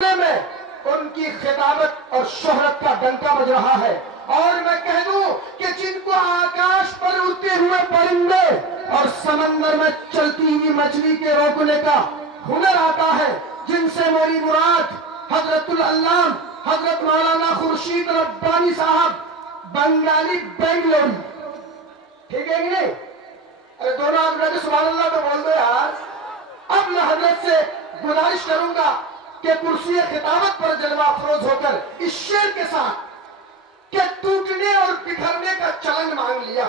میں ان کی خطابت اور شہرت کا ڈنکا بج رہا ہے، اور میں کہہ دوں کہ جن کو آکاش پر اڑتے ہوئے پرندے اور سمندر میں چلتی ہوئی مچھلی کے روکنے کا ہنر آتا ہے، جن سے میری مراد حضرت العلام حضرت مولانا خورشید ربانی صاحب بنگالی بنگلوری، ٹھیک ہے کہ نہیں؟ ارے دونوں آدمی سبحان اللہ تو بول دو یار۔ اب میں حضرت سے گزارش کروں گا کہ کرسی خطابت پر جلوہ افروز ہو کر اس شعر کے ساتھ کہ ٹوٹنے اور بکھرنے کا چلن مانگ لیا،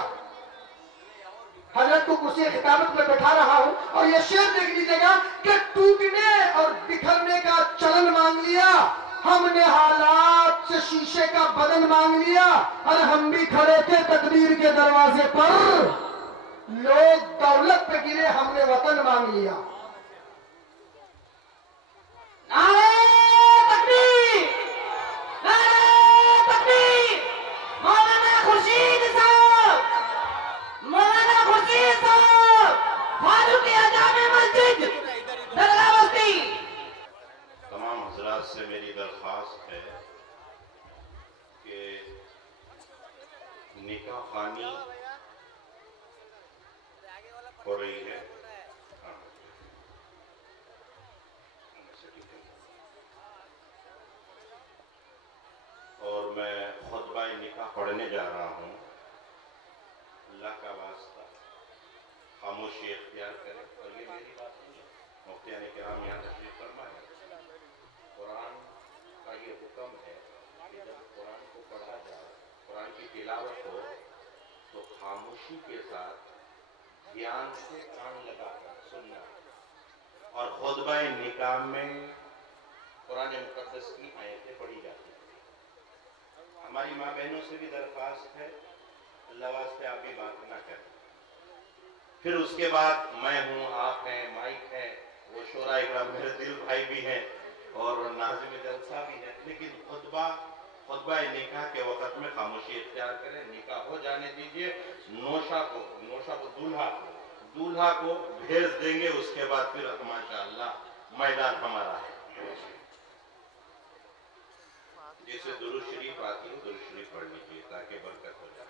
حضرت کو کرسی خطابت پر بٹھا رہا ہوں اور یہ شعر دیکھ لیجیے گا کہ ٹوٹنے اور بکھرنے کا چلن مانگ لیا، ہم نے حالات سے شیشے کا بدن مانگ لیا، اور ہم بھی کھڑے تھے تقدیر کے دروازے پر، لوگ دولت پہ گرے ہم نے وطن مانگ لیا۔ نعرہ تکبیر، نعرہ تکبیر، مولانا خورشید صاحب، مولانا خورشید صاحب، فاروقی جامع مسجد درگاہ بستی۔ تمام حضرات سے میری درخواست ہے کہ نکاح خوانی ہو رہی ہے، اور میں خطبہ نکاح پڑھنے جا رہا ہوں۔ اللہ کا واسطہ خاموشی اختیار کرے، اور یہ میری بات نہیں ہے، مفتیان کرام یہاں تشریف فرمائے۔ قرآن کا یہ حکم ہے کہ جب قرآن کو پڑھا جائے، قرآن کی تلاوت ہو، تو خاموشی کے ساتھ دھیان سے کان لگا کر سننا، اور خطبہ نکاح میں قرآن مقدس کی آیتیں پڑھی جاتی ہیں۔ ہماری ماں بہنوں سے بھی درخواست ہے، اللہ واسطے آپ بھی بات نہ کریں۔ پھر اس کے بعد میں ہوں، آپ ہیں، مائک ہے، وہ شورا اکرام میرے دل بھائی بھی ہیں، اور ناظم جلسہ بھی ہے، لیکن خطبہ نکاح کے وقت میں خاموشی اختیار کریں، نکاح ہو جانے دیجئے، نوشہ کو دولہا کو بھیج دیں گے، اس کے بعد پھر ماشاءاللہ میدان ہمارا ہے۔ جسے درود شریف آتی ہے درود شریف پڑھ لیجیے تاکہ برکت ہو جائے۔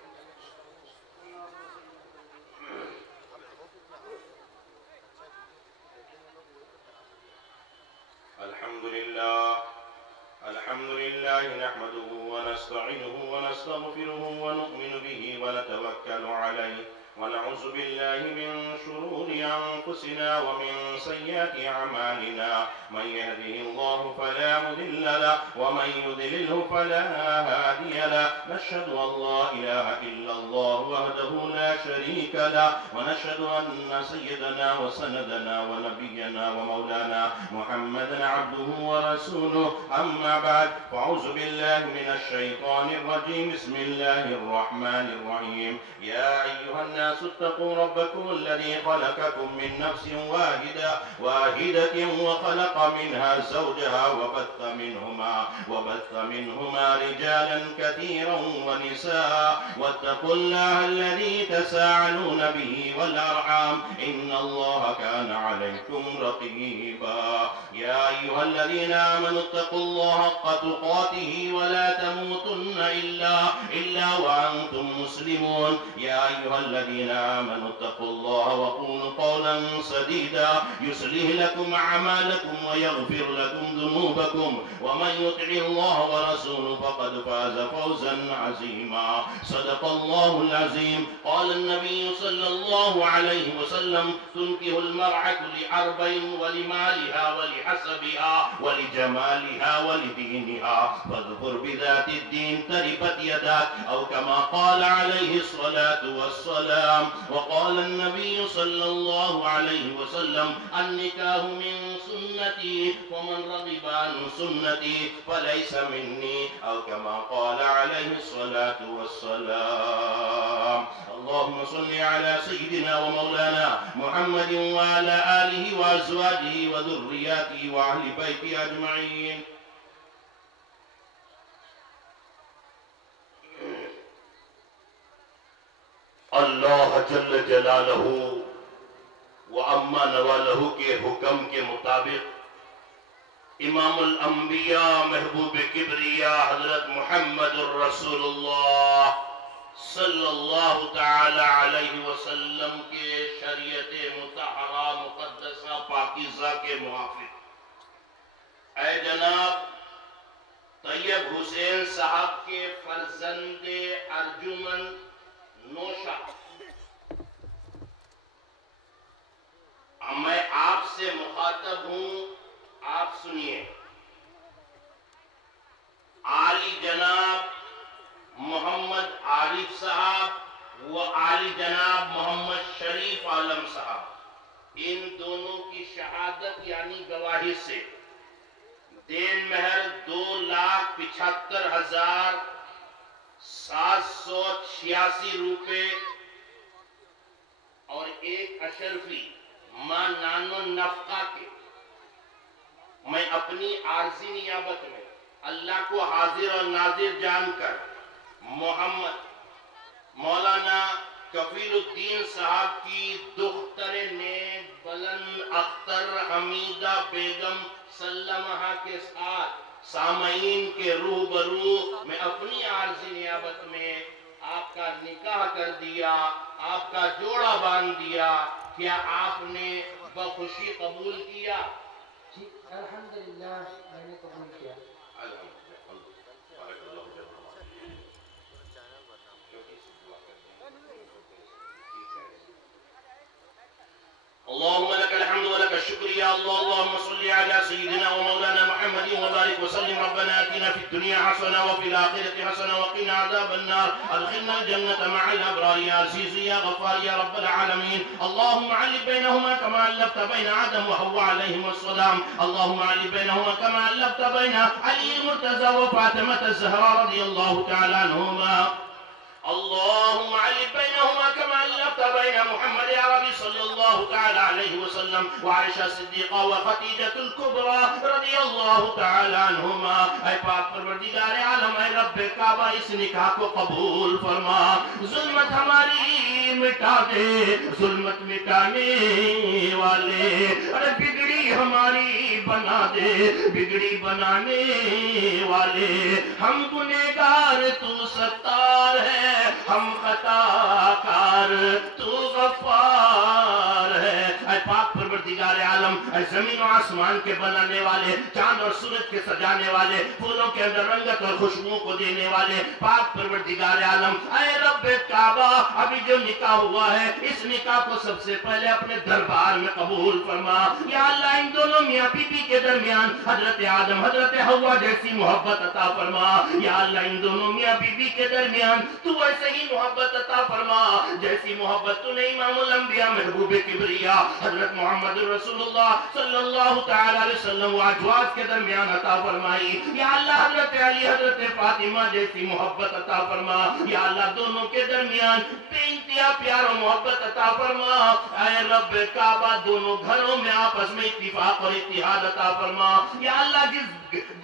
الحمد لله نحمده ونستعينه ونستغفره ونؤمن به ونتوكل عليه ونعوذ بالله من شرور أنفسنا ومن سيئات أعمالنا، من يهده الله فلا مضل له ومن يضلله فلا هادي له، نشهد أن لا إله إلا الله وحده لا شريك له، ونشهد أن سيدنا وسندنا ونبينا ومولانا محمدا عبده ورسوله، أما بعد، فأعوذ بالله من الشيطان الرجيم، بسم الله الرحمن الرحيم، يا أيها الناس اتقوا ربكم الذي خلقكم من نفس واحدة وخلق منها زوجها وبث منهما رجالا كثيرا ونساء، واتقوا الله الذي تساءلون به والأرحام، إن الله كان عليكم رقيبا، يا أيها الذين آمنوا اتقوا الله حق تقاته ولا تموتن إلا وأنتم مسلمون، يا أيها الذين آمنوا اتقوا الله وقولوا قولا سديدا يصلح لكم أعمالكم ويغفر لكم ذنوبكم، ومن يطع الله ورسوله فقد فاز فوزا عظيما، صدق الله العظيم، قال النبي صلى الله عليه وسلم، تنكح المرأة لأربع، ولمالها ولحسبها ولجمالها ولدينها، فاظفر بذات الدين تربت يداك، أو كما قال عليه الصلاة والسلام، وقال النبي صلى الله عليه وسلم، النكاح من سنتي، ومن رغب عن سنتي فليس مني، أو كما قال عليه الصلاة والسلام۔ اللهم صل على سيدنا ومولانا محمد وعلى آله وأزواجه وذرياته وأهل بيته أجمعين۔ اللہ جل جلالہ و عما نوالہ کے حکم کے مطابق امام الانبیاء محبوب کبریا حضرت محمد الرسول اللہ صلی اللہ تعالی علیہ وسلم کے شریعت مطہرہ مقدسہ پاکیزہ کے موافق اے جناب طیب حسین صاحب کے فرزند ارجمن نوشا، میں آپ سے مخاطب ہوں، آپ سنیے۔ عالی جناب محمد عارف صاحب و عالی جناب محمد شریف عالم صاحب، ان دونوں کی شہادت یعنی گواہی سے دین مہر 2,65,786 روپے اور ایک اشرفی ماں نانو نفقہ کے میں اپنی عارضی نیابت میں اللہ کو حاضر اور ناظر جان کر محمد مولانا کفیل الدین صاحب کی دختر نیک بلند اختر حمیدہ بیگم سلمہ کے ساتھ سامعین کے روبرو میں اپنی عارضی نیابت میں آپ کا نکاح کر دیا، آپ کا جوڑا باندھ دیا۔ کیا آپ نے بخوشی قبول کیا؟ جی الحمدللہ میں نے قبول کیا۔ اللهم لك الحمد ولك الشكر يا الله. اللهم صل على سيدنا ومولانا محمد وبارك وسلم. ربنا آتنا في الدنيا حسنة وفي الآخرة حسنة وقنا عذاب النار. أدخلنا الجنة مع الأبرار يا عزيز يا غفار يا رب العالمين. اللهم علق بينهما كما علقت بين آدم وحواء عليهما السلام. اللهم علق بينهما كما علقت بين علي المرتضى وفاطمة الزهراء رضي الله تعالى عنهما. اللهم علق بينهما كما علقت بين محمد عربي صلى الله تعالى عليه وسلم وعائشة الصديقة وخديجة الكبرى رضي الله تعالى عنهما. اے پاک پروردگار عالم، اے رب کعبہ اس نکاح کو قبول فرما، ظلمت ہماری مٹا دے، ظلمت مٹانے والے، ارے بگڑی ہماری بنا دے، بگڑی بنانے والے، ہم گنہگار تو ستار ہے، ہم خطا کار تو غفار ہے۔ اے پاک پروردگار عالم، اے زمین و آسمان کے بنانے والے، چاند اور سورج کے سجانے والے، پھولوں کے اندر رنگت اور خوشبو کو دینے والے، پاک پروردگار عالم، اے رب کعبہ، ابھی جو نکاح ہوا ہے اس نکاح کو سب سے پہلے اپنے دربار میں قبول فرما۔ یا اللہ ان دونوں میاں بیوی کے درمیان حضرت آدم حضرت حوا جیسی محبت عطا فرما۔ یا اللہ ان دونوں میاں بیوی کے درمیان تو ایسے ہی محبت عطا فرما جیسی محبت تو نے امام الانبیاء محبوب کبریا حضرت محمد رسول اللہ صلی اللہ تعالی علیہ وسلم و ازواج کے درمیان عطا فرمائی۔ یا اللہ حضرت علی حضرت فاطمہ جیسی محبت عطا فرما۔ یا اللہ دونوں کے درمیان بے انتہا پیار و محبت عطا فرما۔ اے رب کعبہ دونوں گھروں میں آپس میں اتفاق اور اتحاد عطا فرما۔ یا اللہ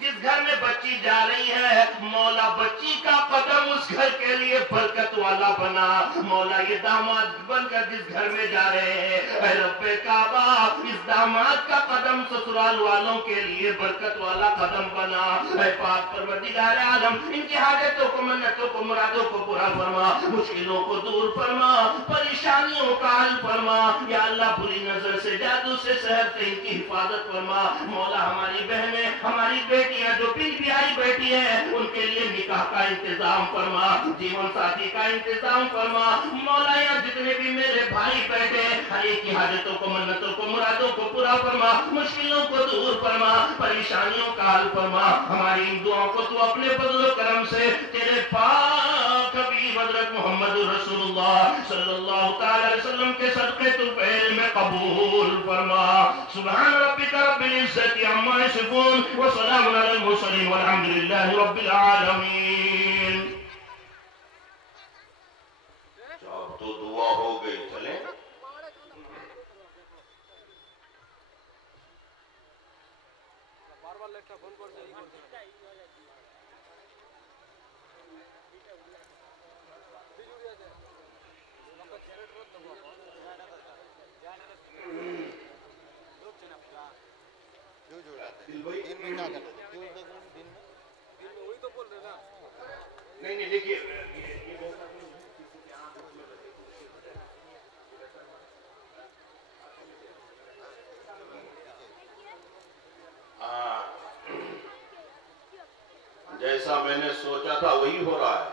جس گھر میں بچی جا رہی ہے مولا بچی کا قدم اس گھر کے لیے برکت والا بنا۔ مولا یہ داماد بن کر جس گھر میں جا رہے ہیں اے رب کعبہ اس داماد کا قدم سسرال والوں کے لیے برکت والا قدم بنا۔ اے پاک پروردگار عالم ان کی حاجتوں کو منتوں کو مرادوں کو پورا فرما، مشکلوں کو دور فرما، پریشانیوں کا حل فرما۔ یا اللہ بری نظر سے جادو سے سحر سے ان کی حفاظت فرما۔ مولا ہماری بہنیں ہماری بیٹیاں جو بن بیائی بیٹی ہیں ان کے لیے نکاح کا انتظام فرما، جیون ساتھی کا انتظام فرما۔ مولا یہاں جتنے بھی میرے بھائی بیٹھے ہر ایک کی حاجتوں کو منتوں کو مرادوں کو پورا فرما، مشکلوں کو دور فرما، پریشانیوں کا حل فرما۔ ہماری ان دعاؤں کو تو اپنے فضل و کرم سے تیرے پاک حبیب حضرت محمد رسول اللہ صلی اللہ تعالی علیہ وسلم کے صدقے طفیل میں قبول فرما۔ سبحان ربک رب العزت عما یصفون وسلام علی المرسلین والحمد للہ رب العالمین۔ اب تو دعا ہو گئی، چلیں دل بھائی نہیں نہیں دیکھیے جیسا میں نے سوچا تھا وہی ہو رہا ہے.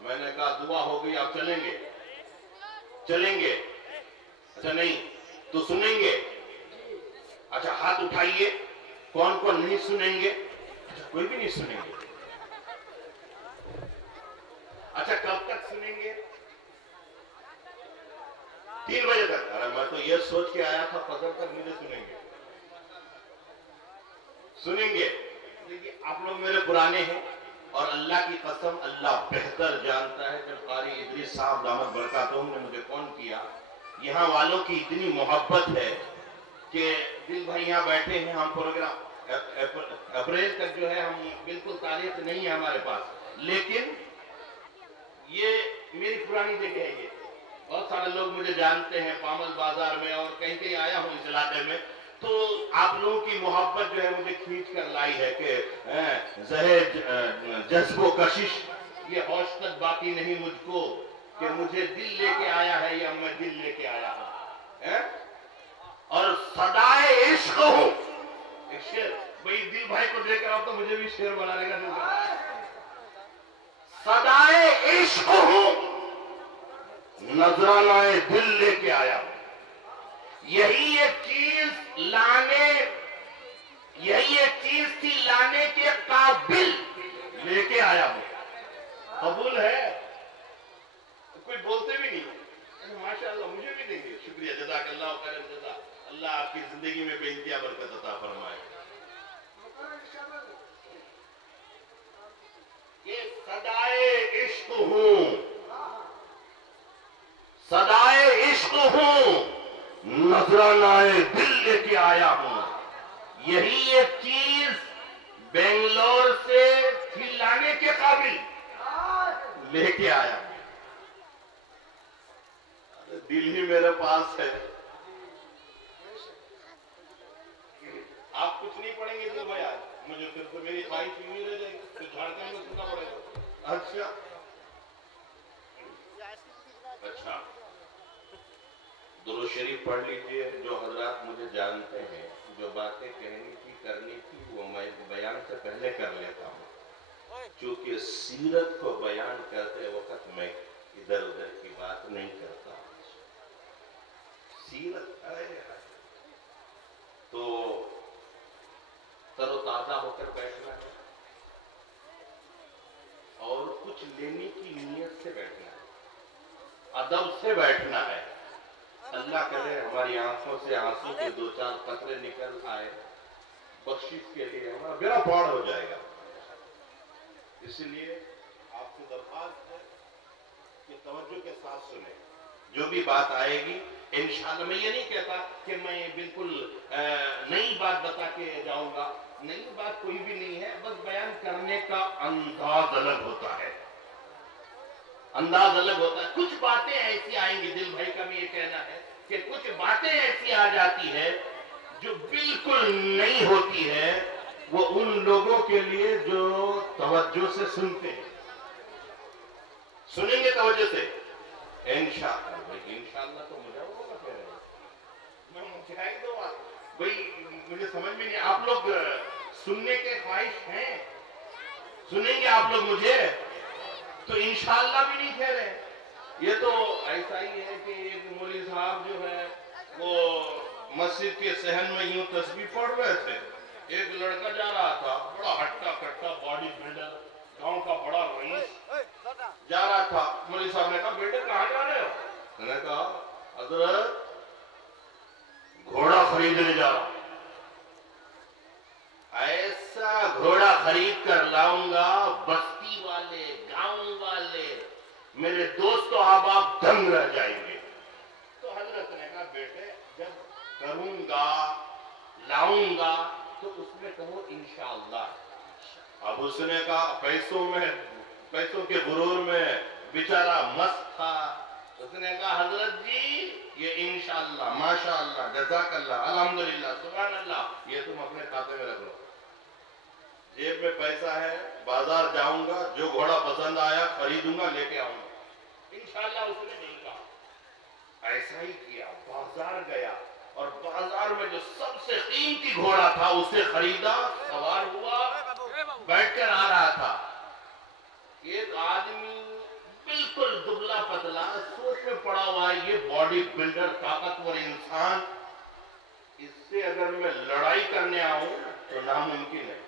میں نے کہا دعا ہو گئی آپ چلیں گے چلیں گے. اچھا نہیں تو سنیں گے. اچھا ہاتھ اٹھائیے کون کون نہیں سنیں گے. اچھا کوئی بھی نہیں سنیں گے. اچھا کب تک سنیں گے. 3 بجے تک. ارے میں تو یہ سوچ کے آیا تھا فجر تک مجھے سنیں گے سنیں گے. دیکھیے آپ لوگ میرے پرانے ہیں اور اللہ کی قسم اللہ بہتر جانتا ہے. جب قاری ادریس صاحب دامت برکاتہم نے مجھے فون کیا یہاں والوں کی اتنی محبت ہے کہ دل بھائی یہاں بیٹھے ہیں. ہم پروگرام اپریل تک جو ہے ہم بالکل تاریخ نہیں ہے ہمارے پاس لیکن یہ میری پرانی جگہ ہے. یہ بہت سارے لوگ مجھے جانتے ہیں پامل بازار میں اور کہیں کہیں آیا ہوں اس علاقے میں. تو آپ لوگوں کی محبت جو ہے مجھے کھینچ کر لائی ہے کہ زہر جذب و کشش یہ ہوش تک باقی نہیں مجھ کو کہ مجھے دل لے کے آیا ہے یا میں دل لے کے آیا ہوں. اور صدائے عشق ہوں. ایک شعر بھئی دل بھائی کو دے کر اب تو مجھے بھی شعر بنانے کا دل کر رہا ہے. صدائے عشق ہوں نذرانہ دل لے کے آیا ہوں. یہی ایک چیز تھی لانے کے قابل لے کے آیا ہوں. قبول ہے. کوئی بولتے بھی نہیں. ماشاءاللہ مجھے بھی دیں گے. شکریہ جزاک اللہ خیر الجزا. اللہ آپ کی زندگی میں بے انتہا برکت عطا فرمائے. کہ صدائے عشق ہوں صدائے عشق ہوں نذرانہ دل لے کے آیا ہوں. یہی ایک چیز بنگلور سے تھی لانے کے قابل لے کے آیا ہوں. دل ہی میرے پاس ہے. آپ کچھ نہیں پڑھیں گے دل بھائی آج. مجھے پھر تو میری خواہش نہیں رہ جائے گی. پھر جھارکھنڈ میں سننا پڑے گا. اچھا اچھا درود شریف پڑھ لیجئے. جو حضرات مجھے جانتے ہیں جو باتیں کہنی تھی کرنی تھی وہ میں بیان سے پہلے کر لیتا ہوں. چونکہ سیرت کو بیان کرتے وقت میں ادھر ادھر کی بات نہیں کرتا. سیرت تو تر و تازہ ہو کر بیٹھنا ہے اور کچھ لینے کی نیت سے بیٹھنا ہے. ادب سے بیٹھنا ہے. اللہ کرے ہماری آنکھوں سے آنسو کے 2-4 قطرے نکل آئے بخشش کے لیے ہمارا بیڑا پار ہو جائے گا. اس لیے آپ سے درخواست ہے کہ توجہ کے ساتھ سنیں. جو بھی بات آئے گی انشاءاللہ. میں یہ نہیں کہتا کہ میں بالکل نئی بات بتا کے جاؤں گا. نئی بات کوئی بھی نہیں ہے. بس بیان کرنے کا انداز الگ ہوتا ہے. انداز الگ ہوتا ہے. کچھ باتیں ایسی آئیں گی. دل بھائی کا بھی یہ کہنا ہے کہ کچھ باتیں ایسی آ جاتی ہے جو بالکل نہیں ہوتی ہے. وہ ان لوگوں کے لیے جو توجہ سے سنتے ہیں. سنیں گے توجہ سے انشاءاللہ. انشاءاللہ تو مجھے ہوگا کہہ رہے ہیں. میں مجھائی دو بات بھئی مجھے سمجھ میں نہیں. آپ لوگ سننے کے خواہش ہیں. سنیں گے آپ لوگ مجھے تو انشاءاللہ بھی نہیں کہہ رہے. یہ تو ایسا ہی ہے کہ ایک مولوی صاحب جو ہے وہ مسجد کے صحن میں یوں تسبیح پڑھ رہے تھے. ایک لڑکا جا رہا تھا بڑا ہٹا کٹا باڈی بلڈر گاؤں کا بڑا رئیس جا رہا تھا. مولوی صاحب نے کہا بیٹے کہاں جا رہے ہو. میں نے کہا حضرت گھوڑا خریدنے جا رہا ہوں. ایسا گھوڑا خرید کر لاؤں گا بستی والے گاؤں والے میرے دوست و احباب دنگ رہ جائیں گے. تو حضرت نے کہا بیٹے جب کروں گا لاؤں گا تو اس میں کہو انشاءاللہ. اب اس نے کہا پیسوں کے غرور میں بیچارہ مست تھا اس نے کہا حضرت جی یہ انشاءاللہ ماشاءاللہ جزاک اللہ الحمدللہ سبحان اللہ یہ تم اپنے کھاتے میں رکھ لو، جیب میں پیسہ ہے، بازار جاؤں گا، جو گھوڑا پسند آیا خریدوں گا، لے کے آؤں گا۔ انشاءاللہ اس نے نہیں کہا، ایسا ہی کیا، بازار گیا اور بازار میں جو سب سے قیمتی گھوڑا تھا اسے خریدا، سوار ہوا، بیٹھ کر آ رہا تھا۔ ایک آدمی بالکل دبلا پتلا سوچ میں پڑا ہوا ہے، یہ باڈی بلڈر طاقتور انسان، اس سے اگر میں لڑائی کرنے آؤں تو ناممکن ہے،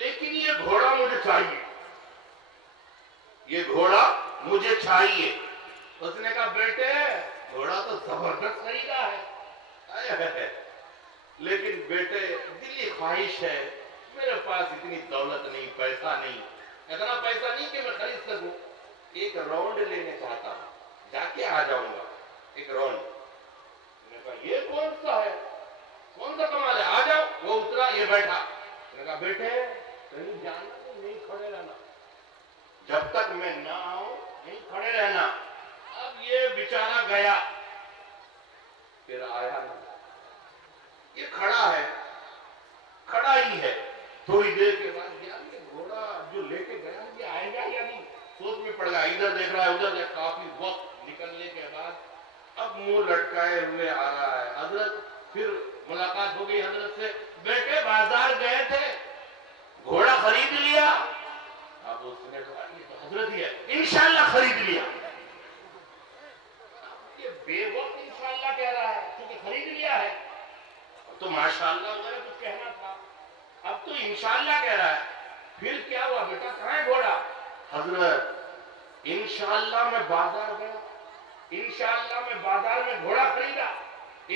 لیکن یہ گھوڑا مجھے چاہیے، یہ گھوڑا مجھے چاہیے۔ اس نے کہا بیٹے گھوڑا تو زبردست خریدا ہے، لیکن بیٹے دلی خواہش ہے، میرے پاس اتنی دولت نہیں، پیسہ نہیں، اتنا پیسہ نہیں کہ میں خرید سکوں، ایک راؤنڈ لینے چاہتا ہوں، جا کے آ جاؤں گا ایک راؤنڈ۔ میں نے کہا یہ کون سا ہے، کون سا کمال ہے، آ جاؤ۔ وہ اترا، یہ بیٹھا۔ میں نے کہا بیٹے کہیں جانا نہیں، کھڑے رہنا، جب تک میں نہ آؤں نہیں کھڑے رہنا۔ اب یہ بیچارہ گیا، پھر آیا نہیں، یہ کھڑا ہے، کھڑا ہی ہے۔ تھوڑی دیر کے بعد یار یہ گھوڑا جو لے کے گیا یہ آئے گا یا نہیں، سوچ میں پڑ گیا، ادھر دیکھ رہا ہے ادھر دیکھ، کافی وقت نکلنے کے بعد اب منہ لٹکائے ہوئے آ رہا ہے۔ حضرت پھر ملاقات ہو گئی حضرت سے، بیٹے بازار گئے تھے گھوڑا خرید لیا؟ اب اس نے کہا یہ تو حضرت ہی ہے، انشاءاللہ خرید لیا۔ یہ بے وقت انشاءاللہ کہہ رہا ہے کیونکہ خرید لیا ہے، تو ماشاءاللہ وغیرہ کچھ کہنا تھا، اب تو انشاءاللہ کہہ رہا ہے۔ پھر کیا ہوا بیٹا، کہاں ہے گھوڑا؟ حضرت انشاءاللہ میں بازار گیا، انشاءاللہ میں بازار میں گھوڑا خریدا،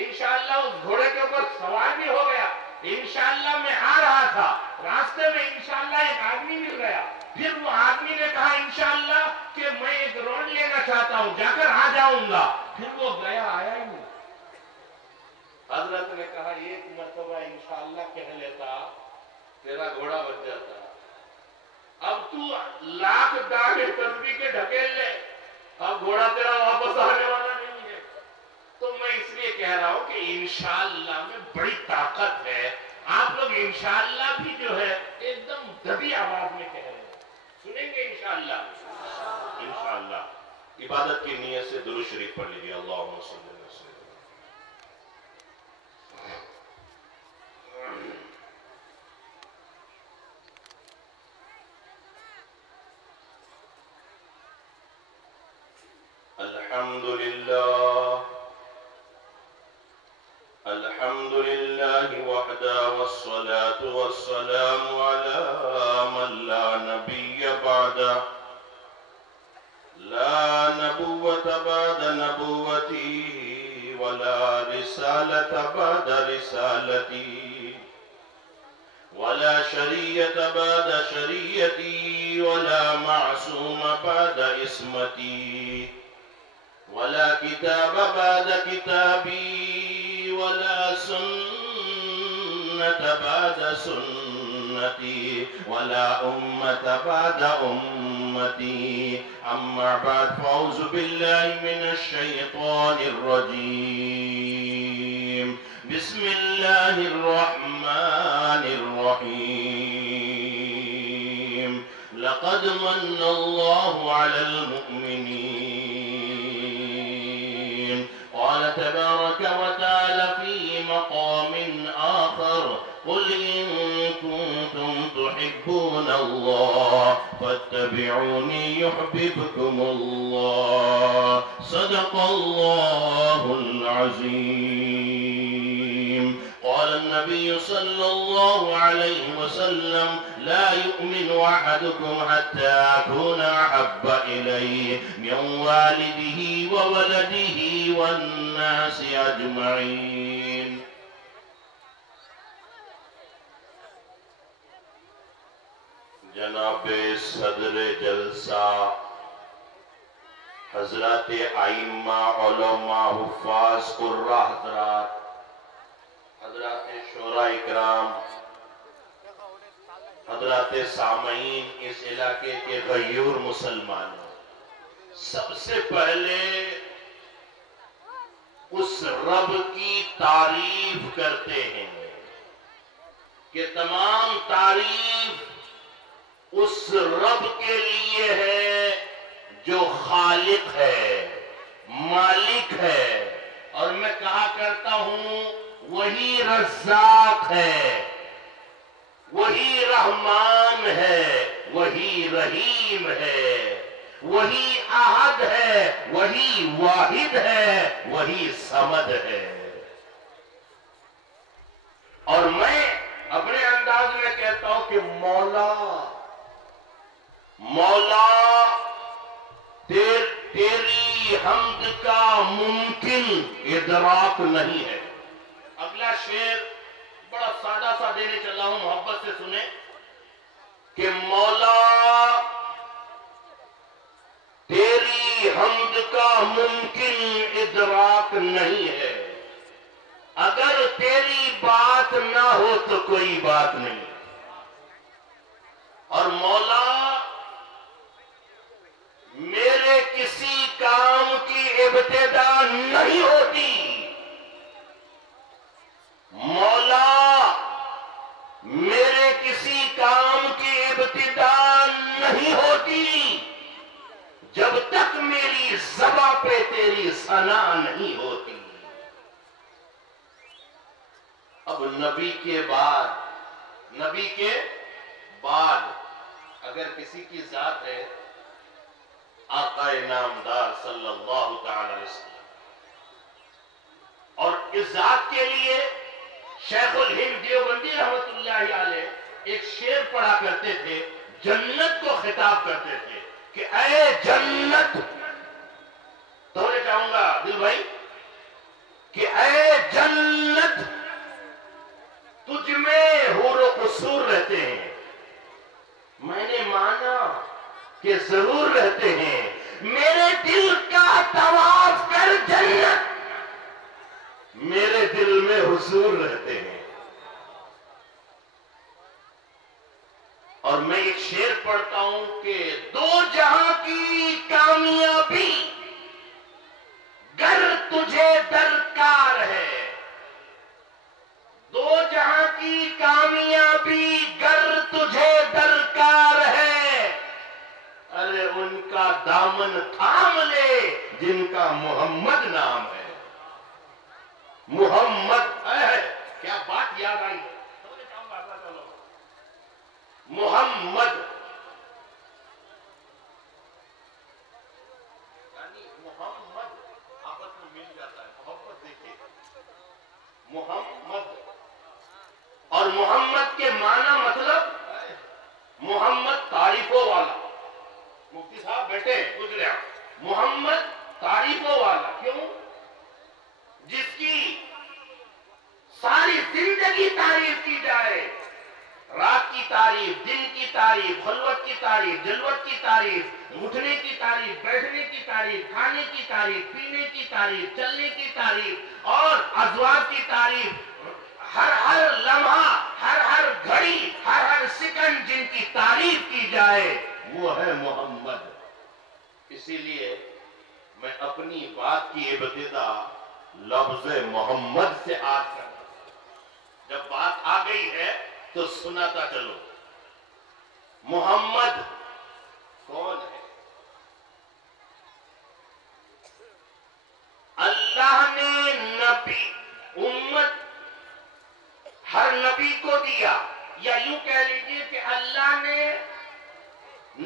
انشاءاللہ اس گھوڑے کے اوپر سوار بھی ہو گیا، انشاءاللہ میں آ رہا تھا، راستے میں انشاءاللہ ایک آدمی مل گیا، پھر وہ آدمی نے کہا انشاءاللہ کہ میں ایک راؤنڈ لینا چاہتا ہوں، جا کر آ جاؤں گا، پھر وہ گیا، آیا ہی نہیں۔ حضرت نے کہا ایک مرتبہ انشاءاللہ کہہ لیتا تیرا گھوڑا بچ جاتا، اب تو لاکھ داغے تسبیح کے ڈھکیل لے، اب گھوڑا تیرا واپس آنے والا نہیں ہے۔ تو میں اس لیے کہہ رہا ہوں کہ انشاءاللہ میں بڑی طاقت ہے، آپ لوگ انشاءاللہ بھی جو ہے ایک دم دبی آواز میں کہہ رہے ہیں، سنیں گے انشاءاللہ؟ انشاءاللہ عبادت کی نیت سے درود شریف پڑھ لیجیے، اللہم صلی اللہ علیہ وسلم۔ الحمد لله وحده والصلاة والسلام على من لا نبي بعده، لا نبوة بعد نبوته ولا رسالة بعد رسالته ولا شريعة بعد شريعتي ولا معصوم بعد اسمتي ولا كتاب بعد كتابي ولا سنة بعد سنتي ولا أمة بعد أمتي، أما بعد فأعوذ بالله من الشيطان الرجيم، بسم الله الرحمن الرحيم، لقد من الله على المؤمنين، قال تبارك وتعالى في مقام آخر، قل إن كنتم تحبون الله فاتبعوني يحببكم الله، صدق الله العظيم۔ قال النبي صلى الله عليه وسلم لا يؤمن أحدكم حتى أكون أحب إليه من والده وولده والناس أجمعين۔ جناب صدر جلسہ، حضرات ائمہ، علماء، حفاظ، قراء حضرات، حضرات شورا اکرام، حضرات سامعین، اس علاقے کے غیور مسلمانوں، سب سے پہلے اس رب کی تعریف کرتے ہیں کہ تمام تعریف اس رب کے لیے ہے جو خالق ہے، مالک ہے، اور میں کہا کرتا ہوں وہی رزاق ہے، وہی رحمان ہے، وہی رحیم ہے، وہی احد ہے، وہی واحد ہے، وہی صمد ہے۔ اور میں اپنے انداز میں کہتا ہوں کہ مولا تیری حمد کا ممکن ادراک نہیں ہے۔ اگلا شعر بڑا سادہ سا دینے چلا ہوں، محبت سے سنیں کہ مولا تیری حمد کا ممکن ادراک نہیں ہے، اگر تیری بات نہ ہو تو کوئی بات نہیں۔ اور مولا میرے کسی کام کی ابتدا نہیں ہوتی، مولا میرے کسی کام کی ابتدا نہیں ہوتی جب تک میری زباں پہ تیری ثنا نہیں ہوتی۔ اب نبی کے بعد اگر کسی کی ذات ہے، آقا نامدار صلی اللہ تعالی علیہ وسلم، اور اس ذات کے لیے شیخ الہند دیوبندی رحمت اللہ علیہ ایک شعر پڑھا کرتے تھے، جنت کو خطاب کرتے تھے کہ اے جنت، تو میں چاہوں گا دل بھائی کہ اے جنت تجھ میں حور و قصور رہتے ہیں۔ میں نے مانا کہ ضرور رہتے ہیں، میرے دل کا طواف کر جنت، میرے دل میں حضور رہتے ہیں۔ اور میں ایک شعر پڑھتا ہوں کہ دو جہاں کی کامیابی گر تجھے درکار ہے، دو جہاں کی کامیابی گر تجھے درکار ہے، ارے ان کا دامن تھام لے جن کا محمد نام ہے۔ محمد ہے، کیا بات یاد آئی ہے؟ محمد یعنی محمد آپس میں مل جاتا ہے، محبت دیکھیے محمد، اور محمد کے معنی مطلب محمد تعریفوں والا۔ مفتی صاحب بیٹھے ہیں، پوچھ رہے ہیں محمد تعریفوں والا، کیوں؟ جس کی ساری زندگی تعریف کی جائے، رات کی تعریف، دن کی تعریف، خلوت کی تعریف، جلوت کی تعریف، اٹھنے کی تعریف، بیٹھنے کی تعریف، کھانے کی تعریف، پینے کی تعریف، چلنے کی تعریف، اور ازواج کی تعریف، ہر لمحہ، ہر گھڑی، ہر سیکنڈ جن کی تعریف کی جائے وہ ہے محمد۔ اسی لیے میں اپنی بات کی ابتدا لفظ محمد سے آج کرتا ہوں، جب بات آ گئی ہے تو سناتا چلو۔ محمد کون ہے؟ اللہ نے نبی امت ہر نبی کو دیا، یا یوں کہہ لیجئے کہ اللہ نے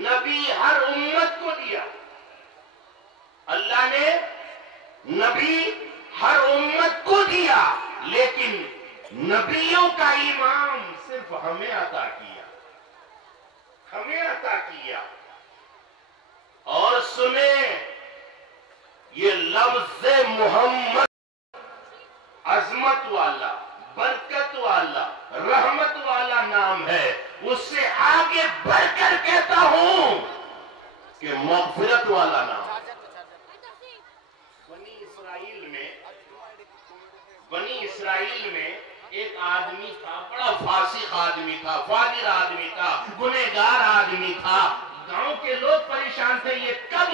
نبی ہر امت کو دیا، اللہ نے نبی ہر امت کو دیا، لیکن نبیوں کا امام صرف ہمیں عطا کیا، ہمیں عطا کیا۔ اور سنیں یہ لفظ محمد عظمت والا، برکت والا، رحمت والا نام ہے، اس سے آگے بڑھ کر کہتا ہوں کہ مغفرت والا نام۔ بنی اسرائیل میں ایک آدمی تھا، بڑا فاسق آدمی تھا، فاجر آدمی تھا، گنہگار آدمی تھا۔ گاؤں کے لوگ پریشان تھے، یہ کب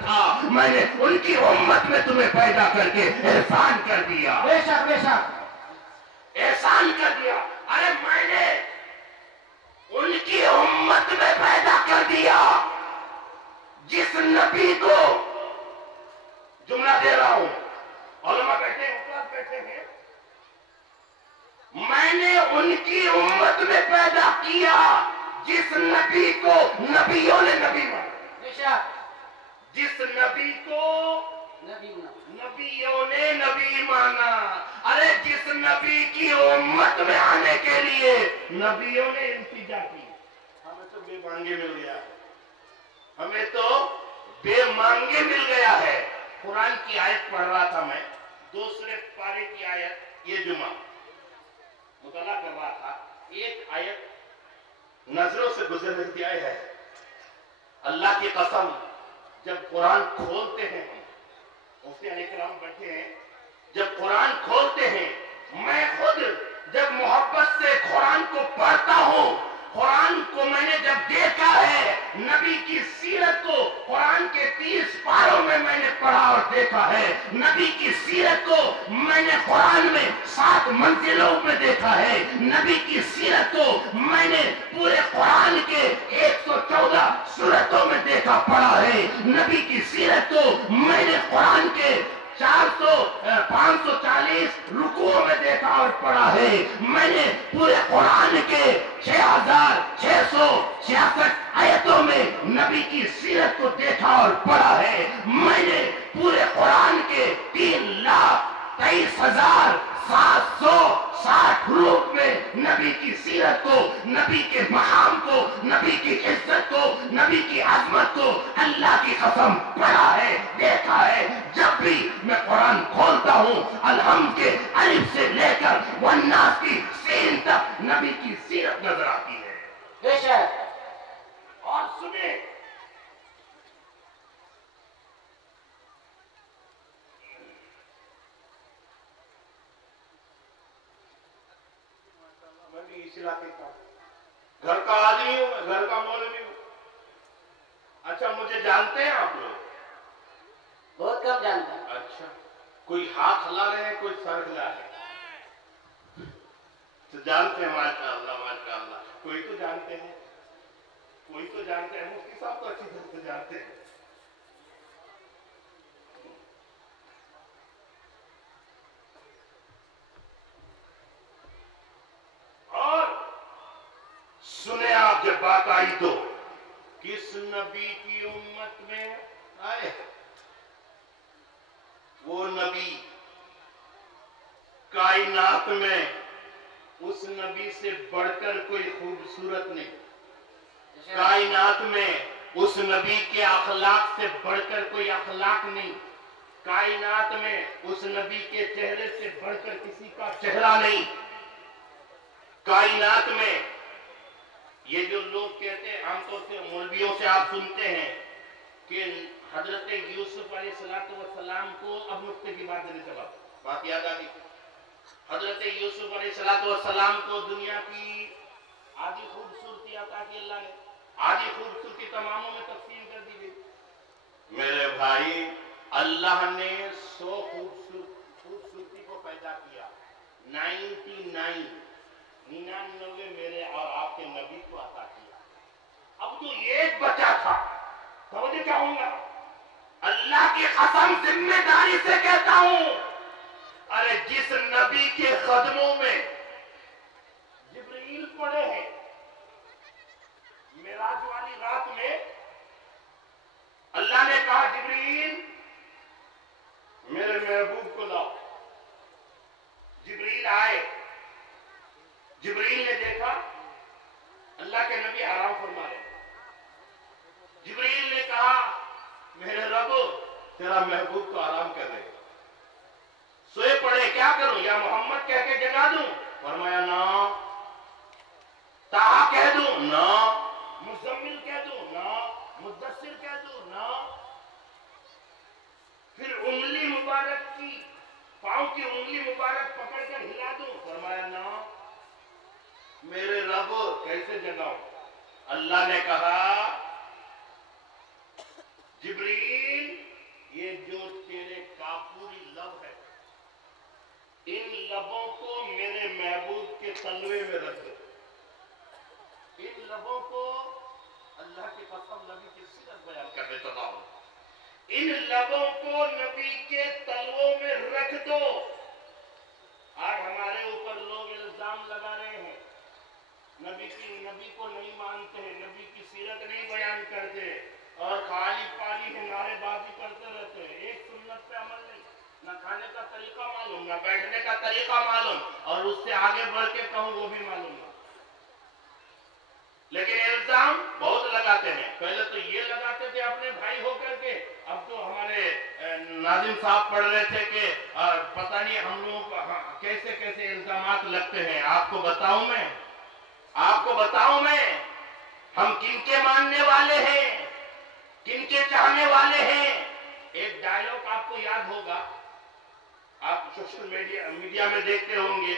تھا، میں نے ان کی امت میں تمہیں پیدا کر کے احسان کر دیا، بے شک بے شک، احسان کر دیا۔ ارے میں نے ان کی امت میں پیدا کر دیا جس نبی کو، جملہ دے رہا ہوں، علماء بیٹھے ہیں، استاد بیٹھے ہیں، میں نے ان کی امت میں پیدا کیا جس نبی کو نبیوں نے نبی مانا، بے شک، جس نبی کو نبی ہونا، نبیوں نے نبی مانا۔ ارے جس نبی کی امت میں آنے کے لیے نبیوں نے التجا کی، ہمیں تو بے مانگے مل گیا ہے، ہمیں تو بے مانگے مل گیا ہے۔ قرآن کی آیت پڑھ رہا تھا میں، دوسرے پارے کی آیت، یہ جمعہ مطالعہ کر رہا تھا، ایک آیت نظروں سے گزر رہی آئی ہے، اللہ کی قسم جب قرآن کھولتے ہیں، مفتی علیہ کرام بیٹھے ہیں، جب قرآن کھولتے ہیں، میں خود جب محبت سے قرآن کو پڑھتا ہوں، قرآن کو میں نے جب دیکھا ہے، نبی کی سیرت کو قرآن کے 30 پاروں میں نے پڑھا اور دیکھا ہے، نبی کی سیرت کو میں نے قرآن میں 7 منزلوں میں دیکھا ہے، نبی کی سیرت کو میں نے پورے قرآن کے 114 سورتوں میں دیکھا پڑھا ہے، نبی کی سیرت کو میں نے قرآن کے 540 رکوعوں میں دیکھا اور پڑھا ہے، میں نے پورے قرآن کے 6666 آیتوں میں نبی کی سیرت کو دیکھا اور پڑھا ہے، میں نے پورے قرآن کے 3,23,760 حروف میں نبی کی سیرت کو، نبی کے مقام کو، نبی کی عزت کو، نبی کی عظمت کو اللہ کی قسم پڑھا ہے، دیکھا ہے۔ جب بھی میں قرآن کھولتا ہوں، الحمد کے الف سے لے کر والناس کی سین تک نبی کی سیرت نظر آتی ہے۔ بے شک، اور سنیں، میں بھی اس علاقے کا گھر کا آدمی ہوں، میں گھر کا مولوی ہوں۔ اچھا مجھے جانتے ہیں آپ لوگ؟ بہت کم جانتا ہے۔ اچھا، کوئی ہاتھ ہلا رہے ہیں، کوئی سر ہلا رہے ہیں، تو جانتے ہیں، ماشاء اللہ ماشاء اللہ، کوئی تو جانتے ہیں، کوئی تو جانتے ہیں، مفتی صاحب تو اچھی طرح سے جانتے ہیں۔ اور سنیں آپ، جب بات آئی تو کس نبی کی امت میں آئے؟ وہ نبی کائنات میں اس نبی سے بڑھ کر کوئی خوبصورت نہیں، کائنات میں اس نبی کے اخلاق سے بڑھ کر کوئی اخلاق نہیں، کائنات میں اس نبی کے چہرے سے بڑھ کر کسی کا چہرہ نہیں، کائنات میں یہ جو لوگ کہتے ہیں، عام طور سے مولویوں سے آپ سنتے ہیں کہ حضرت یوسف علیہ السلام کو، اب نقطے کی بات دینے چلا، بات یاد آ گئی، حضرت یوسف علیہ السلام کو دنیا کی آدھی خوبصورتی عطا کی اللہ نے، آدھی خوبصورتی تماموں میں تقسیم کر دی گئی۔ میرے بھائی، اللہ نے 100 خوبصورتی کو پیدا کیا، 99 میرے اور آپ کے نبی کو عطا کیا، اب جو ایک بچا تھا، توجہ چاہوں گا، اللہ کی قسم ذمہ داری سے کہتا ہوں، ارے جس نبی کے قدموں میں جبرائیل پڑے ہیں، معراج والی رات میں اللہ نے کہا جبرائیل میرے محبوب کو لاؤ، جبرائیل آئے، جبرائیل نے دیکھا اللہ کے نبی آرام فرما رہے ہیں، جبرائیل نے کہا میرے رب تیرا محبوب تو آرام کر رہے ہیں، سوئے پڑے، کیا کروں، یا محمد کہہ کے جگا دوں؟ فرمایا نا، تاہا کہہ دوں؟ نا، مزمل کہہ دوں؟ نا، مدثر کہہ دوں؟ نا، پھر انگلی مبارک کی، پاؤں کی انگلی مبارک پکڑ کر ہلا دوں؟ فرمایا نا، میرے رب کیسے جگاؤں؟ اللہ نے کہا جبریل یہ جو تیرے کافوری لب ہے ان لبوں کو میرے محبوب کے تلوے میں رکھ دو. ان لبوں کو اللہ کی قسم نبی کی سیرت بیان کر دیتا ہوں. ان لبوں کو نبی کے تلووں میں رکھ دو. آج ہمارے اوپر لوگ الزام لگا رہے ہیں نبی کو نہیں مانتے ہیں, نبی کی سیرت نہیں بیان کرتے اور خالی پالی ہے نعرے بازی کرتے رہتے ہیں. ایک سنت پہ عمل نہیں, نہ کھانے کا طریقہ معلوم, نہ بیٹھنے کا طریقہ معلوم, اور اس سے آگے بڑھ کے کہوں وہ بھی معلوم نہیں. لیکن الزام بہت لگاتے ہیں. پہلے تو یہ لگاتے تھے اپنے بھائی ہو کر کے, اب تو ہمارے ناظم صاحب پڑھ رہے تھے کہ پتہ نہیں ہم لوگوں کو کیسے کیسے الزامات لگتے ہیں. آپ کو بتاؤں میں ہم کن کے ماننے والے ہیں, کن کے چاہنے والے ہیں. ایک ڈائلاگ آپ کو یاد ہوگا, آپ سوشل میڈیا میں دیکھتے ہوں گے.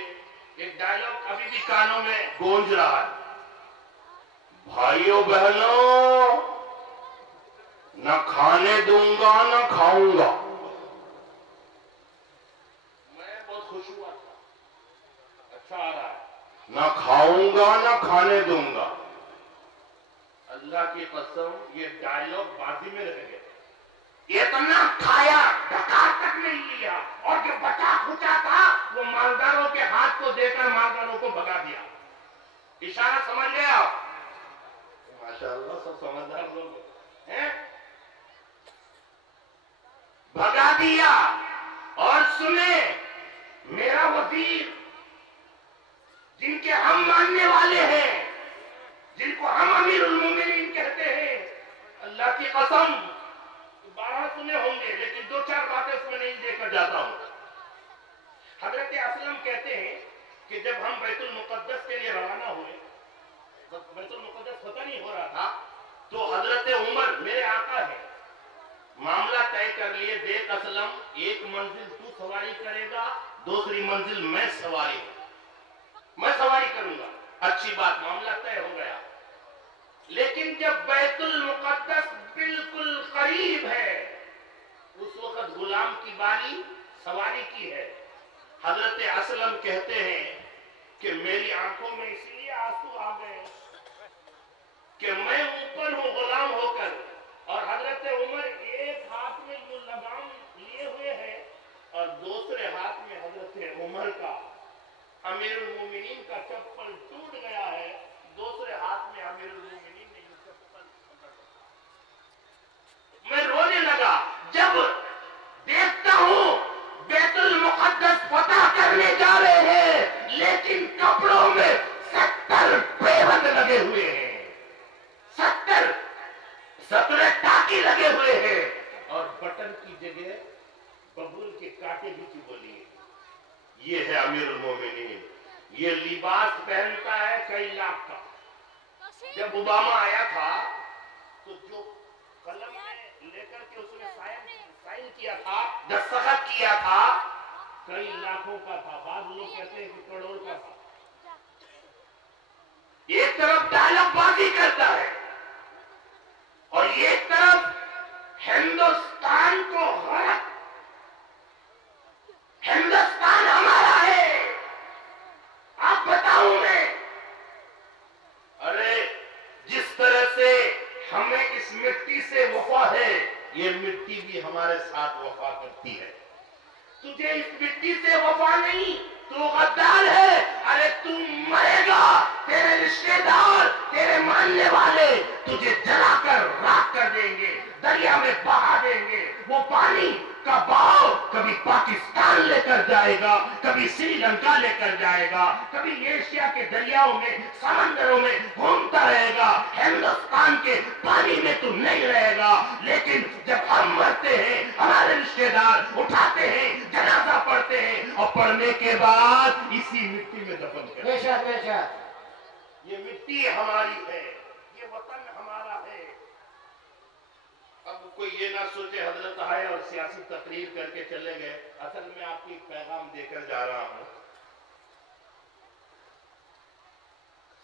ایک ڈائلاگ ابھی بھی کانوں میں گونج رہا ہے. بھائیوں بہنوں, نہ کھانے دوں گا نہ کھاؤں گا. میں بہت خوش ہوا تھا, اچھا آ رہا ہے. نہ کھاؤں گا نہ کھانے دوں گا. اللہ کی قسم یہ ڈائلاگ بازی میں رہ گیا. اتنا کھایا ڈکار تک نہیں لیا, اور جو بچا کھچا تھا وہ مالداروں کے ہاتھ کو دے کر مالداروں کو بھگا دیا. اشارہ سمجھ گئے آپ؟ ماشاءاللہ سب سمجھدار لوگ ہیں. بھگا دیا. اور سنیں, میرا وزیر جن کے ہم ماننے والے ہیں, جن کو ہم امیر المومنین کہتے ہیں, اللہ کی قسم 12 سنے ہوں گے لیکن 2-4 باتیں اس میں نہیں لے کر جاتا ہوں. حضرت اسلم کہتے ہیں کہ جب ہم بیت المقدس کے لیے روانہ ہوئے, بیت المقدس فتح نہیں ہو رہا تھا, تو حضرت عمر میرے آقا ہے, معاملہ طے کر لیے, دیکھ اسلم ایک منزل تو سواری کرے گا, دوسری منزل میں سواری کروں گا. اچھی بات, معاملہ طے ہو گیا. لیکن جب بیت المقدس بالکل قریب ہے, اس وقت غلام کی باری سواری کی ہے. حضرت اسلم کہتے ہیں کہ میری آنکھوں میں اس لیے آنسو آ گئے کہ میں اوپر ہوں غلام ہو کر, اور حضرت عمر ایک ہاتھ میں جو لگام لیے ہوئے ہیں اور دوسرے ہاتھ میں حضرت عمر کا امیر المومنین کا چپل ٹوٹ گیا ہے, دوسرے ہاتھ میں امیر المومنین نے یہ چپل پکڑ رکھا. میں رونے لگا جب دیکھتا ہوں بیت المقدس فتح کرنے جا رہے ہیں لیکن کپڑوں میں 70 پیبند لگے ہوئے ہیں, 17 ٹاکی لگے ہوئے ہیں, اور بٹن کی جگہ ببول کے کانٹے بھی چبھے لیے. یہ ہے امیر المومنین. یہ لباس پہنتا ہے کئی لاکھ کا. جب اوباما آیا تھا تو جو قلم میں لے کر کے اس نے سائن کیا تھا, دستخط کیا تھا, کئی لاکھوں کا تھا. بعض لوگ کہتے ہیں کہ کروڑ کا تھا. ایک طرف ڈائلاگ بازی کرتا ہے اور ایک طرف ہندوستان کو غرق, ہندوستان ہمارا ہے. آپ بتاؤں میں, ارے جس طرح سے ہمیں اس مٹی سے وفا ہے, یہ مٹی بھی ہمارے ساتھ وفا کرتی ہے. تجھے اس مٹی سے وفا نہیں, تو غدار ہے. ارے تو مرے گا, تیرے رشتے دار, تیرے ماننے والے تجھے جلا کر راکھ کر دیں گے, دریا میں بہا دیں گے. وہ پانی کا بہاؤ کبھی پاکستان لے کر جائے گا, کبھی سری لنکا لے کر جائے گا, کبھی ایشیا کے دریاؤں میں سمندروں میں گھومتا رہے گا. ہندوستان کے پانی میں تو نہیں رہے گا. لیکن جب ہم مرتے ہیں, ہمارے رشتے دار اٹھاتے ہیں, جنازہ پڑھتے ہیں, اور پڑھنے کے بعد اسی مٹی میں دفن کرتے ہیں. بے شک بے شک. یہ مٹی ہماری ہے, یہ وطن ہمارا ہے. اب کوئی یہ نہ سوچے حضرت آئے اور سیاسی تقریر کر کے چلے گئے. اصل میں آپ کی پیغام دے کر جا رہا ہوں.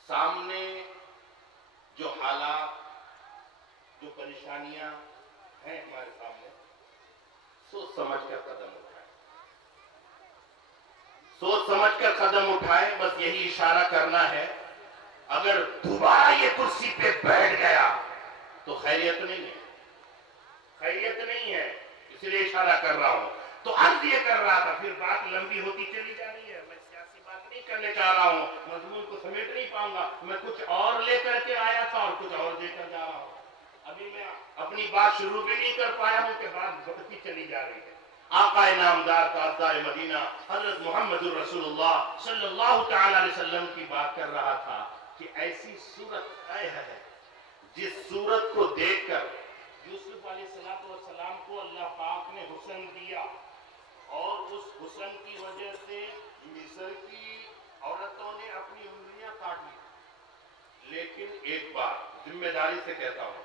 سامنے جو حالات, جو پریشانیاں, ہیں ہمارے سامنے، سوچ سمجھ کر قدم اٹھائیں، سوچ سمجھ کر قدم اٹھائیں. بس یہی اشارہ کرنا ہے. اگر دوبارہ یہ کرسی پہ بیٹھ گیا تو خیریت نہیں ہے، خیریت نہیں ہے. اس لیے اشارہ کر رہا ہوں. تو عرض یہ کر رہا تھا، پھر بات لمبی ہوتی چلی جا رہی ہے. میں سیاسی بات نہیں کرنے چاہ رہا ہوں، مضمون کو سمیٹ نہیں پاؤں گا. میں کچھ اور لے کر کے آیا تھا اور کچھ اور دے کر جا رہا ہوں. ابھی میں اپنی بات شروع بھی نہیں کر پایا ہوں کہ بات بڑھتی چلی جا رہی ہے. آقا نامدار تاجدار مدینہ حضرت محمد الرسول اللہ صلی اللہ تعالی علیہ وسلم کی بات کر رہا تھا کہ ایسی صورت ہے جس صورت کو دیکھ کر یوسف علیہ السلام کو اللہ پاک نے حسن دیا، اور اس حسن کی وجہ سے مصر کی عورتوں نے اپنی انگلیاں کاٹ لی. لیکن ایک بات ذمہ داری سے کہتا ہوں،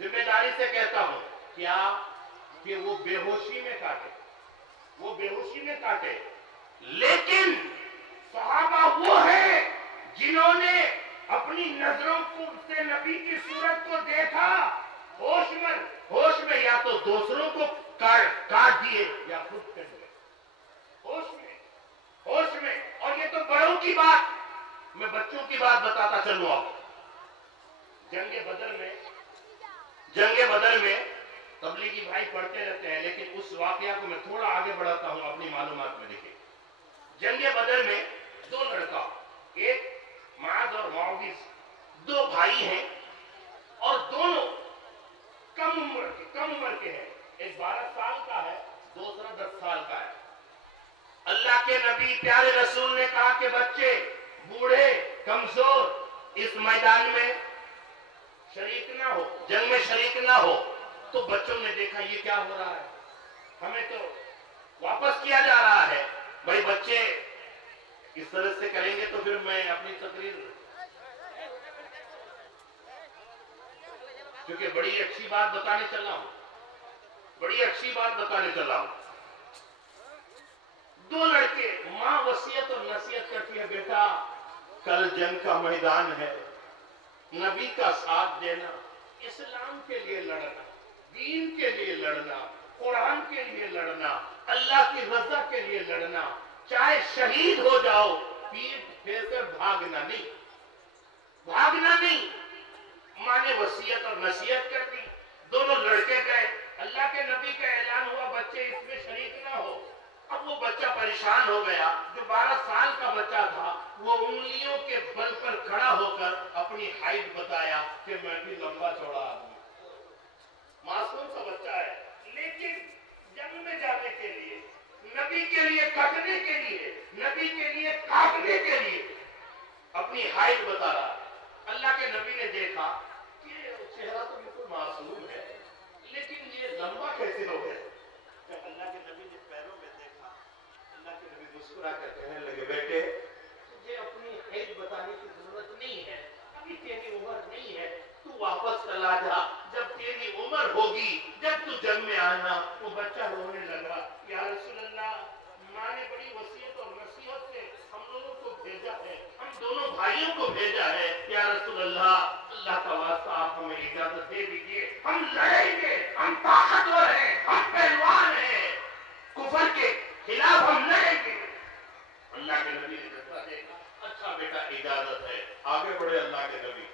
ذمہ داری سے کہتا ہوں، کیا کہ وہ بے ہوشی میں کاٹے، وہ بے ہوشی میں کاٹے. لیکن صحابہ وہ ہیں جنہوں نے اپنی نظروں سے نبی کی صورت کو دیکھا، ہوش میں یا تو دوسروں کو کاٹ دیے یا خود کر دیے. ہوش میں. اور یہ تو بڑوں کی بات، میں بچوں کی بات بتاتا چلوں. آپ جنگ بدر میں تبلیغی بھائی پڑھتے رہتے ہیں، لیکن اس واقعہ کو میں تھوڑا آگے بڑھاتا ہوں اپنی معلومات میں. دیکھیں، جنگ بدر میں دو لڑکا، ایک معاذ اور معوذ، دو بھائی ہیں اور دونوں کم عمر کے ہیں. ایک 12 سال کا ہے، دوسرا 10 سال کا ہے. اللہ کے نبی پیارے رسول نے کہا کہ بچے، بوڑھے، کمزور اس میدان میں شریک نہ ہو، جنگ میں شریک نہ ہو. تو بچوں نے دیکھا یہ کیا ہو رہا ہے، ہمیں تو واپس کیا جا رہا ہے. بھائی بچے اس طرح سے کریں گے تو پھر میں اپنی تقریر، کیونکہ بڑی اچھی بات بتانے چلا ہوں، بڑی اچھی بات بتانے چلا ہوں. دو لڑکے، ماں وصیت اور نصیحت کرتی ہے، بیٹا کل جنگ کا میدان ہے، نبی کا ساتھ دینا، اسلام کے لیے لڑنا، دین کے لیے لڑنا، قرآن کے لیے لڑنا، اللہ کی رضا کے لیے لڑنا. چاہے شہید ہو جاؤ، پیٹ پھیر کر بھاگنا نہیں، بھاگنا نہیں. ماں نے وصیت اور نصیحت کر دی. دونوں لڑکے گئے، اللہ کے نبی کا اعلان ہوا بچے اس میں شریک نہ ہو. اب وہ بچہ پریشان ہو گیا، جو 12 سال کا بچہ تھا، وہ انگلیوں کے بل پر کھڑا ہو کر اپنی ہائٹ بتایا کہ میں بھی لمبا چوڑا آدمی. معصوم سا بچہ ہے، لیکن جنگ میں جانے کے لیے، نبی کے لیے کٹنے کے لیے، نبی کے لیے کاٹنے کے لیے اپنی ہائٹ بتا رہا ہے. اللہ کے نبی نے دیکھا کہ چہرہ تو بالکل معصوم ہے، لیکن یہ لمبا کیسے ہو گیا. جب اللہ کے نبی نے پیروں میں دیکھا، اللہ کے نبی مسکرا کر کہنے لگے، بیٹے تجھے اپنی ہائٹ بتانے کی ضرورت نہیں ہے، ابھی تیری عمر نہیں ہے، تو واپس چلا جا. جب تیری عمر ہوگی، جب تو جنگ میں آنا. وہ بچہ رونے لگا، یا رسول اللہ ماں نے بڑی وصیت اور نصیحت سے ہم لوگوں کو بھیجا ہے، ہم دونوں بھائیوں کو بھیجا ہے. یا رسول اللہ، اللہ کا واسطہ آپ ہمیں اجازت دے دیجیے، ہم لڑیں گے، ہم طاقتور ہیں، ہم پہلوان ہیں، کفر کے خلاف ہم لڑیں گے. اللہ کے نبی نے جذبہ دیکھا، اچھا بیٹا اجازت ہے، آگے بڑھے. اللہ کے نبی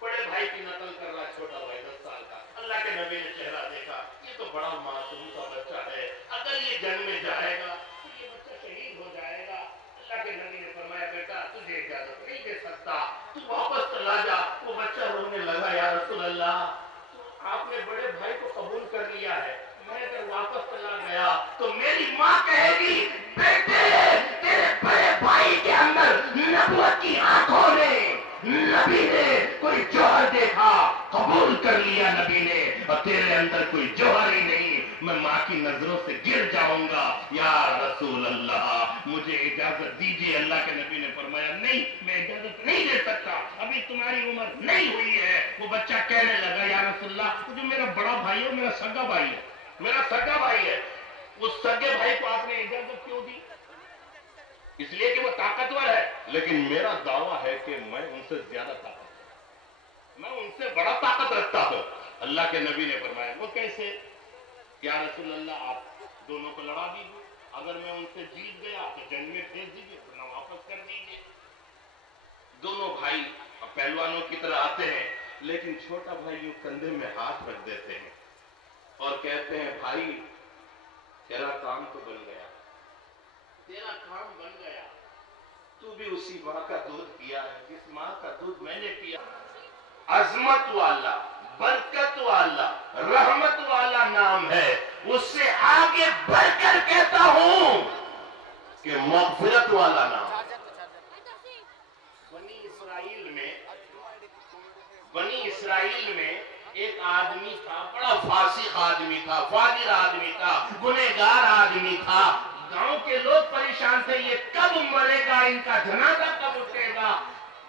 بڑے بھائی کی نقل کر رہا، چھوٹا بھائی 10 سال کا. اللہ کے نبی نے چہرہ دیکھا، یہ تو بڑا معصوم سا بچہ ہے، اگر یہ جنگ میں جائے گا تو یہ بچہ شہید ہو جائے گا. اللہ کے نبی نے فرمایا، بیٹا تجھے اجازت نہیں دے سکتا، تو واپس چلا جا. وہ بچہ رونے لگا، یا رسول اللہ تو آپ نے بڑے بھائی کو قبول کر لیا ہے، میں اگر واپس چلا گیا تو میری ماں کہے گی، بیٹے تیرے بڑے بھائی کے اندر نبوت کی آنکھوں نے، نبی نے کوئی جوہر دیکھا، قبول کر لیا نبی نے، اور تیرے اندر کوئی جوہر ہی نہیں، میں ماں کی نظروں سے گر جاؤں گا. یا رسول اللہ مجھے اجازت دیجیے. اللہ کے نبی نے فرمایا، نہیں میں اجازت نہیں دے سکتا، ابھی تمہاری عمر نہیں ہوئی ہے. وہ بچہ کہنے لگا، یا رسول اللہ جو میرا بڑا بھائی ہے، میرا سگا بھائی ہے، میرا سگا بھائی ہے، اس سگے بھائی کو آپ نے اجازت کیوں دی؟ اس لیے کہ وہ طاقتور ہے. لیکن میرا دعویٰ ہے کہ میں ان سے زیادہ طاقتور، میں ان سے بڑا طاقت رکھتا ہوں. اللہ کے نبی نے فرمایا وہ کیسے؟ یا رسول اللہ آپ دونوں کو لڑا دیجیے، اگر میں ان سے جیت گیا تو جنگ میں بھیج دیجیے ورنہ واپس کر دیجیے۔ دونوں بھائی اب پہلوانوں کی طرح آتے ہیں، لیکن چھوٹا بھائی یوں کندھے میں ہاتھ رکھ دیتے ہیں اور کہتے ہیں بھائی تیرا کام تو بن گیا، تیرا کام بن گیا، تو بھی اسی ماں کا دودھ پیا ہے جس ماں کا دودھ میں نے پیا۔ عظمت والا، برکت والا، رحمت والا نام ہے، اس سے آگے بڑھ کر کہتا ہوں کہ مغفرت والا نام۔ بنی اسرائیل میں ایک آدمی تھا، بڑا فاسق آدمی تھا، فاجر آدمی تھا، گنہگار آدمی تھا۔ گاؤں کے لوگ پریشان تھے، یہ کب مرے گا، ان کا جنازہ کب اٹھے گا۔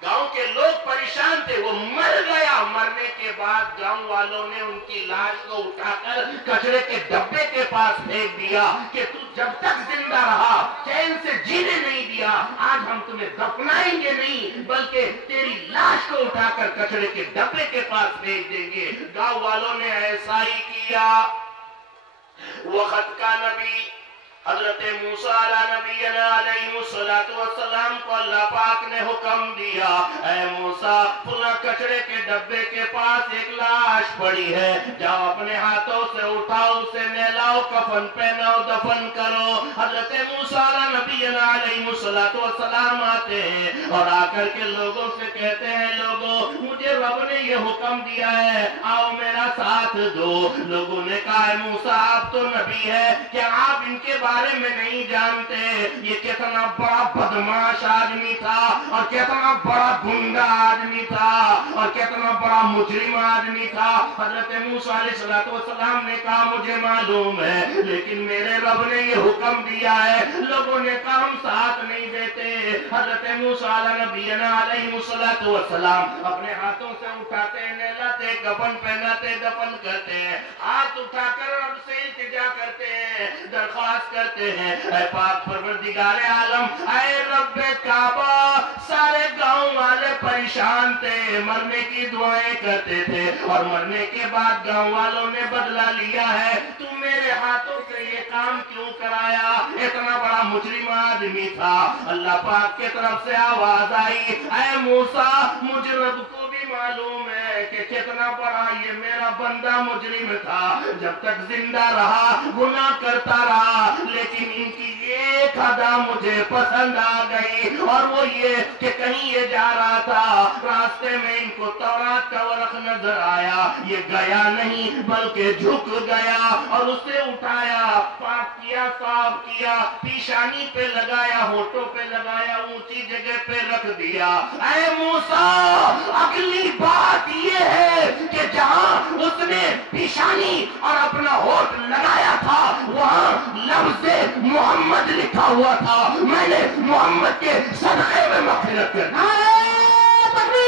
گاؤں کے لوگ پریشان تھے، وہ مر گیا۔ مرنے کے بعد گاؤں والوں نے ان کی لاش کو اٹھا کر کچرے کے ڈبے کے پاس پھینک دیا کہ تو جب تک زندہ رہا چین سے جینے نہیں دیا، آج ہم تمہیں دفنائیں گے نہیں بلکہ تیری لاش کو اٹھا کر کچرے کے ڈبے کے پاس پھینک دیں گے۔ گاؤں والوں نے ایسا ہی کیا۔ وقت کا نبی حضرت موسیٰ علیہ نبینا علیہ السلام کو اللہ پاک نے حکم دیا، اے موسیٰ فلاں کچرے کے ڈبے کے پاس ایک لاش پڑی ہے، جاؤ اپنے ہاتھوں سے اٹھاؤ، اسے نہلاؤ، کفن پہناؤ، دفن کرو۔ حضرت موسیٰ علیہ نبینا علیہ السلام آتے ہیں اور آ کر کے لوگوں سے کہتے ہیں لوگوں مجھے رب نے یہ حکم دیا ہے، آؤ میرا ساتھ دو۔ لوگوں نے کہا اے موسیٰ آپ تو نبی ہے، کیا آپ ان کے بارے میں نہیں جانتے یہ کتنا بڑا بدماش آدمی تھا اور کتنا بڑا گنڈا آدمی تھا اور کتنا بڑا مجرم آدمی تھا۔ حضرت موسیٰ علیہ السلام نے کہا مجھے معلوم ہے لیکن میرے رب نے یہ حکم دیا ہے۔ لوگوں نے کہا ہم ساتھ نہیں دیتے۔ حضرت موسیٰ علیہ نبینا علیہ السلام اپنے ہاتھوں سے اٹھاتے، نہلاتے، کفن پہناتے، دفن کرتے ہیں، ہاتھ اٹھا کر رب سے التجا کرتے ہیں، درخواست کرتے ہیں اے پاک پروردگار عالم، اے رب کعبہ، سارے گاؤں والے پریشان تھے، مرنے کی دعائیں کرتے تھے اور مرنے کے بعد گاؤں والوں نے بدلہ لیا ہے، تو میرے ہاتھوں سے یہ کام کیوں کرایا؟ اتنا بڑا مجرم آدمی تھا۔ اللہ پاک کی طرف سے آواز آئی اے موسیٰ مجھ رب کو بھی معلوم ہے کہ کتنا بڑا یہ میرا بندہ مجرم تھا، جب تک زندہ رہا گناہ کرتا رہا، لیکن ان کی ایک ادا مجھے پسند آ گئی اور وہ یہ کہ کہیں یہ جا رہا تھا، راستے میں ان کو تورات کا ورق نظر آیا، یہ گیا نہیں بلکہ جھک گیا اور اسے اٹھایا، پاک کیا، صاف کیا، پیشانی پہ لگایا، ہونٹوں پہ لگایا، اونچی جگہ پہ رکھ دیا۔ اے موسیٰ اگلی بات یہ ہے کہ جہاں اس نے پیشانی اور اپنا ہونٹ لگایا تھا وہاں لفظ محمد لکھا ہوا تھا، میں نے محمد کے صدقے میں مغفرت کر دی۔